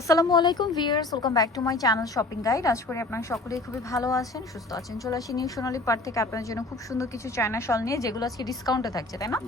আসসালামু আলাইকুম viewers, welcome back to my channel shopping guide. আশা করি আপনারা সকলেই খুবই ভালো আছেন, সুস্থ আছেন। চলে আসি নিউ সোনালী পার্ক থেকে আপনাদের জন্য খুব সুন্দর কিছু চায়না শল নিয়ে, যেগুলো আজকে ডিসকাউন্টে থাকছে, তাই না?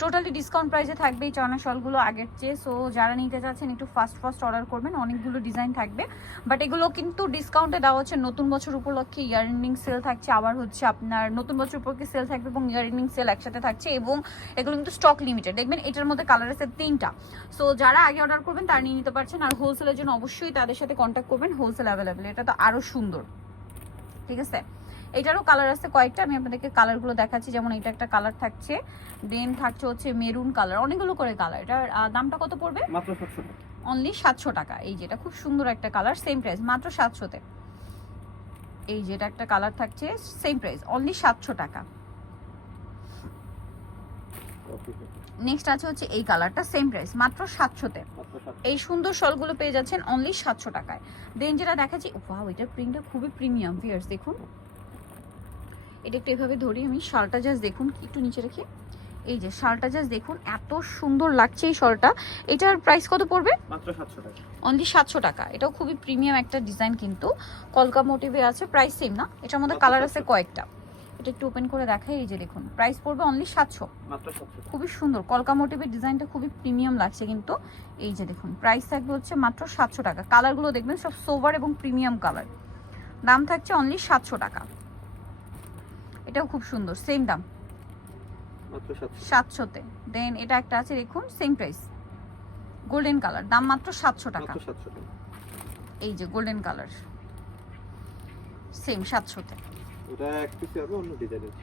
টোটালি ডিসকাউন্ট প্রাইসে থাকবে এই চায়না শলগুলো আগের চেয়ে। সো যারা নিতে চাচ্ছেন একটু ফাস্ট অর্ডার করবেন, অনেকগুলো ডিজাইন থাকবে। বাট এগুলো কিন্তু ডিসকাউন্টে দেওয়া হচ্ছে নতুন বছর উপলক্ষে। ইয়াররিং সেল থাকছে, আবার হচ্ছে আপনার নতুন বছর উপলক্ষে সেল থাকবে এবং ইয়াররিং সেল একসাথে থাকছে। এবং এগুলো কিন্তু স্টক লিমিটেড। দেখবেন এটার মধ্যে কালার আছে 3টা। সো যারা আগে অর্ডার করবেন তারা নিয়ে নিতে পারছেন। আর হোলসেলের জন্য অবশ্যই তাদের সাথে কন্ট্যাক্ট করবেন, হোলসেল অ্যাভেলেবেল। এটা তো আরো সুন্দর, ঠিক আছে? এটারও কালার আছে কয়েকটা, আমি আপনাদেরকে কালারগুলো দেখাচ্ছি। যেমন এটা একটা কালার থাকছে, দেন থাকছে হচ্ছে মেরুন কালার, অনেকগুলো করে কালার। এটার দামটা কত পড়বে? মাত্র 700 টাকা। অনলি 700 টাকা। এই যেটা খুব সুন্দর একটা কালার, সেম প্রাইস মাত্র 700 তে। এই যেটা একটা কালার থাকছে, সেম প্রাইস অনলি 700 টাকা। নেক্সট আছে হচ্ছে এই কালারটা, সেম প্রাইস মাত্র 700 তে। এই সুন্দর শলগুলো পেয়ে যাচ্ছেন অনলি 700 টাকায়। দেন যেটা দেখাচ্ছি, ওয়াও, এটার প্রিন্টটা খুবই প্রিমিয়াম ভিউয়ার্স। দেখুন এটা একটু এভাবে ধরি আমি, শালটা জাস্ট দেখুন, একটু নিচে রেখে। এই যে শালটা জাস্ট দেখুন, এত সুন্দর লাগছে এই শলটা। এটার প্রাইস কত পড়বে? মাত্র 700 টাকা। অনলি 700 টাকা। এটাও খুবই প্রিমিয়াম একটা ডিজাইন, কিন্তু কলকা মোটিভে আছে। প্রাইস সেম না? এটার মধ্যে কালার আছে কয়েকটা। এটা একটু ওপেন করে দেখাই। এই যে দেখুন, প্রাইস পড়বে অনলি 700। মাত্র 700। খুবই সুন্দর কলকা মোটিভের ডিজাইনটা, খুবই প্রিমিয়াম লাগছে কিন্তু। এই যে দেখুন, প্রাইস থাকবে হচ্ছে মাত্র 700 টাকা। কালারগুলো দেখবেন সব সোভার এবং প্রিমিয়াম কালার। দাম থাকছে অনলি 700 টাকা। এটাও খুব সুন্দর, সেম দাম মাত্র 700 তে। দেন এটা একটা আছে দেখুন, সেম প্রাইস, গোল্ডেন কালার, দাম মাত্র 700 টাকা। মাত্র 700 টাকা। এই যে গোল্ডেন কালার, সেম 700 তে। এটা এক পিস হবে অন্য ডিজাইনের।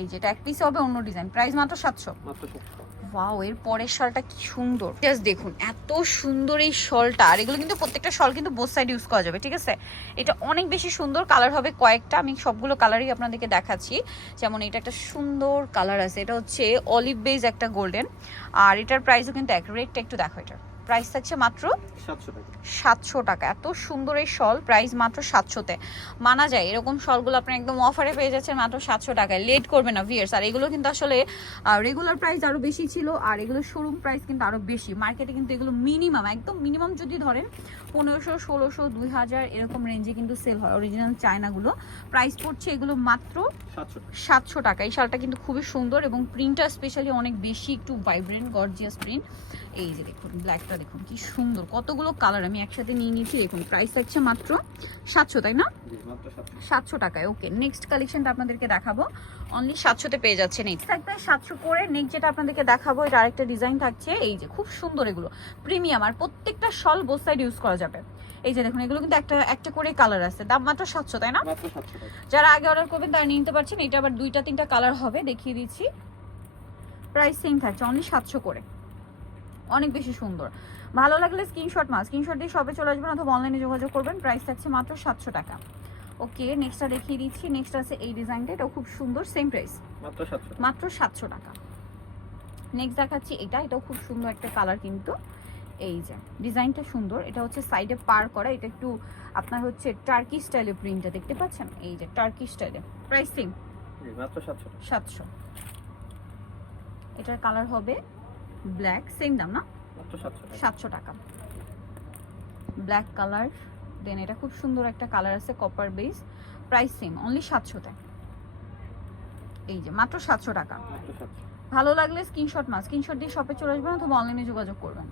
এই যেটা এক পিস হবে অন্য ডিজাইন, প্রাইস মাত্র 700। মাত্র 700। ওয়াও, এর পরের শালটা কি সুন্দর, জাস্ট দেখুন এত সুন্দর এই শলটা। আর এগুলো কিন্তু প্রত্যেকটা শল কিন্তু বোথ সাইড ইউজ করা যাবে, ঠিক আছে? এটা অনেক বেশি সুন্দর। কালার হবে কয়েকটা, আমি সবগুলো কালারই আপনাদেরকে দেখাচ্ছি। যেমন এটা একটা সুন্দর কালার আছে, এটা হচ্ছে অলিভ বেজ একটা গোল্ডেন। আর এটার প্রাইসও কিন্তু এক। রেটটা একটু দেখো, এটার প্রাইস থাকছে মাত্র 700 টাকা। 700 টাকা। এত সুন্দর এই শল, প্রাইস মাত্র 700 তে। মানা যায় এরকম শলগুলো আপনি একদম অফারে পেয়ে যাচ্ছেন মাত্র 700 টাকায়। লেট করবে না ভিউয়ার্স। আর এগুলো কিন্তু আসলে রেগুলার প্রাইস আরো বেশি ছিল, আর এগুলো শোরুম প্রাইস কিন্তু আরো বেশি। মার্কেটে কিন্তু এগুলো মিনিমাম, একদম মিনিমাম যদি ধরেন 1500, 1600, 2000 এরকম রেঞ্জে কিন্তু সেল হয় অরিজিনাল চায়নাগুলো। প্রাইস পড়ছে এগুলো মাত্র 700 টাকা। এই শালটা কিন্তু খুবই সুন্দর এবং প্রিন্টটা স্পেশালি অনেক বেশি একটু ভাইব্রেন্ট গর্জিয়াস প্রিন্ট। এই যে দেখুন ব্ল্যাকটা দেখুন কি সুন্দর, কতগুলো কালার আমি একসাথে নিয়ে নিয়েছি। দেখুন প্রাইস থাকছে মাত্র 700, তাই না? মাত্র 700 টাকায়। ওকে, নেক্সট কালেকশনটা আপনাদেরকে দেখাবো, অনলি 700 তে পেয়ে যাচ্ছেন। এই থাকবে 700 করে। নেক্সট যেটা আপনাদেরকে দেখাবো, এটা আরেকটা ডিজাইন থাকছে। এই যে খুব সুন্দর, এগুলো প্রিমিয়াম, আর প্রত্যেকটা শল বোথ সাইড ইউজ করা যাবে। এই যে দেখুন, এগুলো কিন্তু একটা করে কালার আছে। দাম মাত্র 700, তাই না? মাত্র 700 টাকা। যারা আগে অর্ডার করবেন তারা নিতে পারছেন। এটা আবার 2টা 3টা কালার হবে, দেখিয়ে দিচ্ছি। প্রাইস সেম থাকছে, অনলি 700 করে। অনেক বেশি সুন্দর। ভালো লাগলে স্ক্রিনশট দিয়ে শপে চলে আসবেন অথবা অনলাইনে যোগাযোগ করবেন। প্রাইস থাকছে মাত্র 700 টাকা। ওকে, নেক্সটটা দেখিয়ে দিচ্ছি। নেক্সট আছে এই ডিজাইনটা, এটাও খুব সুন্দর, সেম প্রাইস মাত্র 700। মাত্র 700 টাকা। নেক্সট দেখাচ্ছি এটাও খুব সুন্দর একটা কালার কিন্তু। এই যে ডিজাইনটা সুন্দর, এটা হচ্ছে সাইডে পার করা। এটা একটু আপনার হচ্ছে টার্কি স্টাইলে প্রিন্টটা দেখতে পাচ্ছেন। এই যে টার্কি স্টাইলে, প্রাইস সেম মাত্র 700 টাকা। 700। এটার কালার হবে ব্ল্যাক, সেম দাম না? মাত্র 700 টাকা। 700 টাকা। Black colour. দেন এটা খুব সুন্দর একটা কালার আছে, copper base. Price same, only 700 তে। এই যে মাত্র 700 টাকা। মাত্র 700। ভালো লাগলে স্ক্রিনশট দিয়ে শপে চলে আসবেন অথবা অনলাইনে যোগাযোগ করবেন।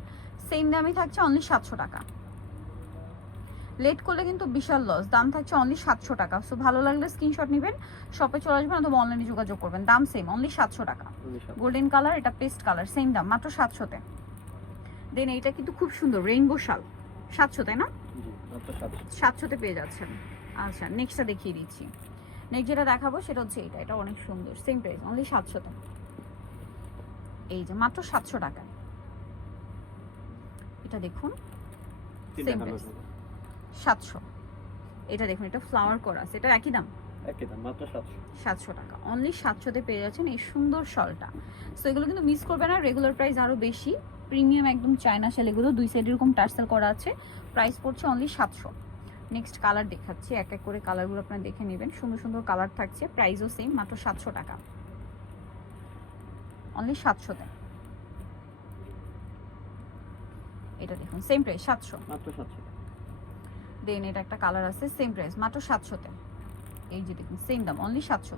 সেম দামই থাকছে, অনলি 700 টাকা। লেট করলে কিন্তু বিশাল লস। দাম থাকছে অনলি 700 টাকা। সো ভালো লাগলে স্ক্রিনশট নেবেন, শপে চলে আসবেন অথবা অনলাইনে যোগাযোগ করবেন। দাম সেম, অনলি 700 টাকা। গোল্ডেন কালার, এটা পেস্ট কালার, সেম দাম মাত্র 700 তে। দেন এইটা কিন্তু খুব সুন্দর রেইনবো শাল, 700, তাই না? জি মাত্র 700। 700 তে পেয়ে যাচ্ছেন। আচ্ছা, নেক্সটটা দেখিয়ে দিচ্ছি। নেক্সট যেটা দেখাবো সেটা হচ্ছে এটা অনেক সুন্দর, সেম প্রাইস, অনলি 700 তে। এই যে মাত্র 700 টাকা। এটা দেখুন, সেম প্রাইস 700। এটা দেখুন, এটা ফ্লাওয়ার করা আছে, এটা একই দাম মাত্র 700। 700 টাকা। অনলি 700 তে পেয়ে যাচ্ছেন এই সুন্দর শলটা। সো এগুলো কিন্তু মিস করবে না, রেগুলার প্রাইস আরো বেশি। প্রিমিয়াম একদম চায়না শাল এগুলো, দুই সাইড এরকম টার্সেল করা আছে। প্রাইস পড়ছে অনলি 700। নেক্সট কালার দেখাচ্ছি, এক এক করে কালারগুলো আপনারা দেখে নেবেন। সুন্দর সুন্দর কালার থাকছে, প্রাইসও সেম, মাত্র 700 টাকা। অনলি 700 তে। এটা দেখুন সেম প্রাইস 700। মাত্র 700 টাকা। দেন এটা একটা কালার আছে সেম প্রাইস মাত্র 700-তে। এই যে দেখুন সেম দাম অনলি 700।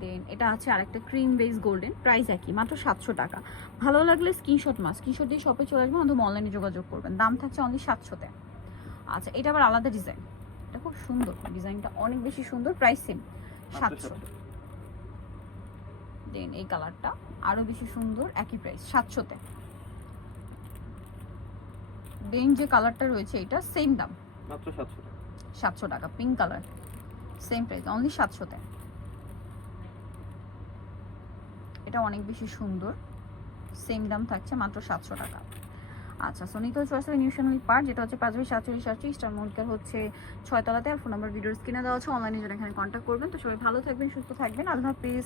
দেন এটা আছে আরেকটা ক্রিম বেস গোল্ডেন, প্রাইস একই মাত্র 700 টাকা। ভালো লাগলে স্ক্রিনশট স্ক্রিনশট দিয়ে শপে চলে আসবেন, অথবা অনলাইনে যোগাযোগ করবেন। দাম থাকছে অনলি 700-তে। আচ্ছা এটা আবার আলাদা ডিজাইন, এটা খুব সুন্দর, ডিজাইনটা অনেক বেশি সুন্দর, প্রাইস সেম 700। দেন এই কালারটা আরো বেশি সুন্দর, একই প্রাইস 700-তে। দেন যে কালারটা রয়েছে এটা সেম দাম মাত্র 700 টাকা। 700 টাকা, pink colour same price only 700-তে। এটা অনেক বেশি সুন্দর, সেম দাম থাকছে মাত্র 700 টাকা। আচ্ছা সোনিতো চয়েস নিউশনাল পার্ট, যেটা হচ্ছে 5/47 স্টার মল্লিকার হচ্ছে 6 তলাতে। আর ফোন নাম্বার ভিডিওর স্ক্রিনে দেওয়া আছে, অনলাইনে যারা এখানে কন্ট্যাক্ট করবেন। তো সবাই ভালো থাকবেন, সুস্থ থাকবেন, আল্লাহ হাফিজ।